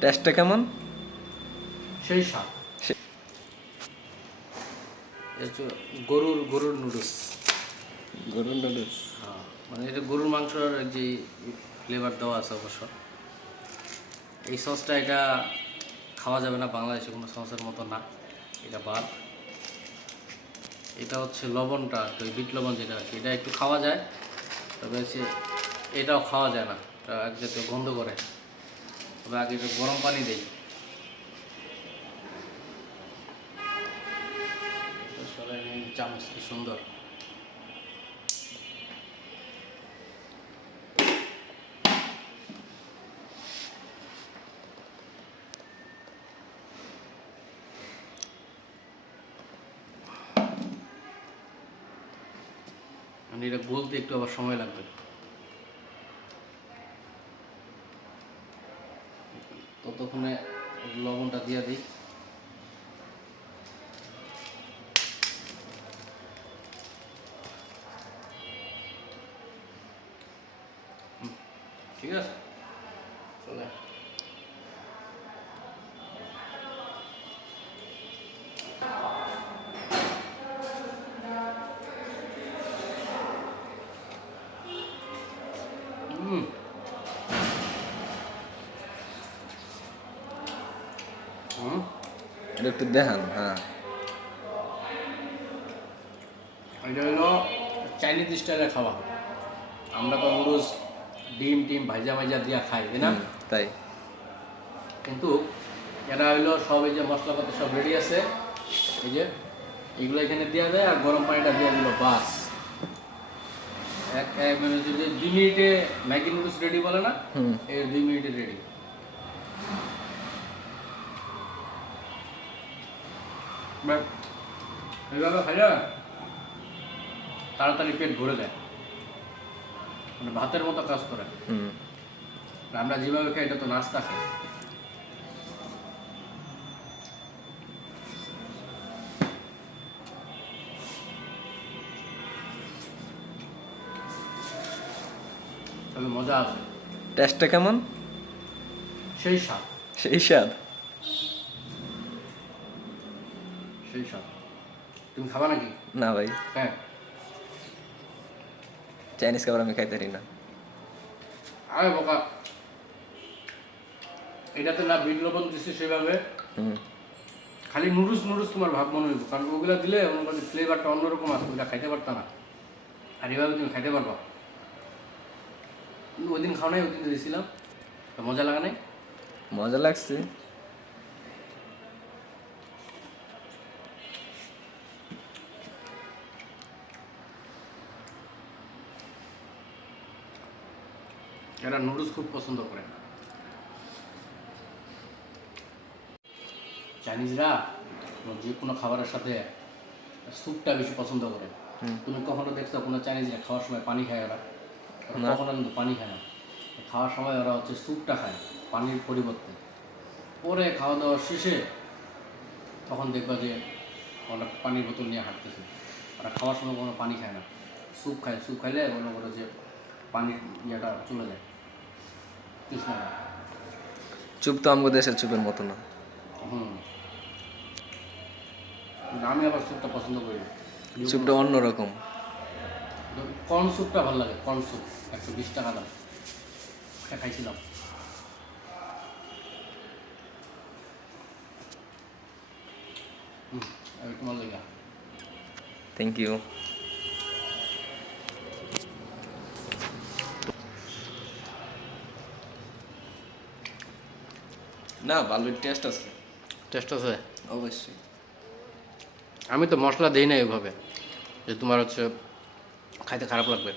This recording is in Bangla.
টেস্টটা কেমন? সেই স্বাদ। এটা গরুর নুডলস। গরুর নুডলস। হ্যাঁ, মানে এটা গরুর মাংসের যে ফ্লেভার দেওয়া আছে অবশ্য। এই সসটা এটা খাওয়া যাবে না, বাংলাদেশে কোনো সসের মতো না, এটা বাদ। এটা হচ্ছে লবণটা, ওই বিট লবণ যেটা আর কি, এটা একটু খাওয়া যায়, তবে হচ্ছে এটাও খাওয়া যায় না, এটা এক জাতীয় গন্ধ করে। তবে আগে একটু গরম পানি দেই। চামচ কি সুন্দর। মানে এটা গলতে একটু আবার সময় লাগবে। ততক্ষণে লবণটা দিয়ে দিই। ঠিক আছে, চলে। হুম, হুম, এটা একটু দেখান। হ্যাঁ, এটা হলো চাইনিজ স্টাইলের খাওয়া। আমরা তো নুডলস ডিম টিম ভাজা ভাজা দিয়া খাই, তাই না? তাই। কিন্তু এরা হইলো সব, এই যে মশলাপাতি সব রেডি আছে, এই যে এগুলো এখানে দেওয়া যায়, আর গরম পানিটা দিয়ে দিল, বাস। মানে যে 2 মিনিটে ম্যাগি নুডলস রেডি বলে না, এই 2 মিনিটে রেডি। এইভাবে খাইলে তাড়াতাড়ি পেট ভরে যায়, মানে ভাতের মতো কাজ করে। আমরা যেভাবে খাই এটা তো নাস্তা খাই। তবে মজা আছে। টেস্টটা কেমন? সেই স্বাদ। সেই স্বাদ। সেই স্বাদ। তুমি খাবা নাকি? না ভাই, হ্যাঁ, চাইনিজ খাবার আমি খাইতে পারি না। আরে বোকা, এটাতে না বিট লবণ দিচ্ছে সেভাবে, খালি নুডলস নুডলস তোমার ভাব মনে হইব, কারণ ওগুলো দিলে মানে ফ্লেভারটা অন্যরকম আছে, ওইটা খাইতে পারতা না। আর এভাবে তুমি খাইতে পারবা। কিন্তু ওই দিন খাও নাই, ওই দিন দিয়েছিলাম, মজা লাগা নাই? মজা লাগছে। এরা নুডলস খুব পছন্দ করে। চাইনিজরা যে কোনো খাবারের সাথে স্যুপটা বেশি পছন্দ করে। তুমি কখনো দেখছো কোনো চাইনিজরা খাওয়ার সময় পানি খায়? ওরা কখনো কিন্তু পানি খায় না, খাওয়ার সময় ওরা হচ্ছে স্যুপটা খায় পানির পরিবর্তে। পরে খাওয়া দাওয়া শেষে তখন দেখবা যে ওরা পানির বোতল নিয়ে হাঁটতেছে। ওরা খাওয়ার সময় কোনো পানি খায় না, স্যুপ খায়। স্যুপ খাইলে মনে করো যে পানির ইয়েটা চলে যায়, তৃষ্ণাটা। চুপ তো আমগো দেশের চুপের মতো না। আমি আবার স্যুপটা পছন্দ করি না। চুপটা অন্যরকম। কর্ন স্যুপটা ভালো লাগে, কর্ন স্যুপ 120 টাকা দাম, এটা খাইছিলাম। তোমার লেগা। Thank you. না, ভালো টেস্ট আছে। টেস্ট আছে অবশ্যই। আমি তো মশলা দিই না এভাবে যে তোমার হচ্ছে খাইতে খারাপ লাগবে।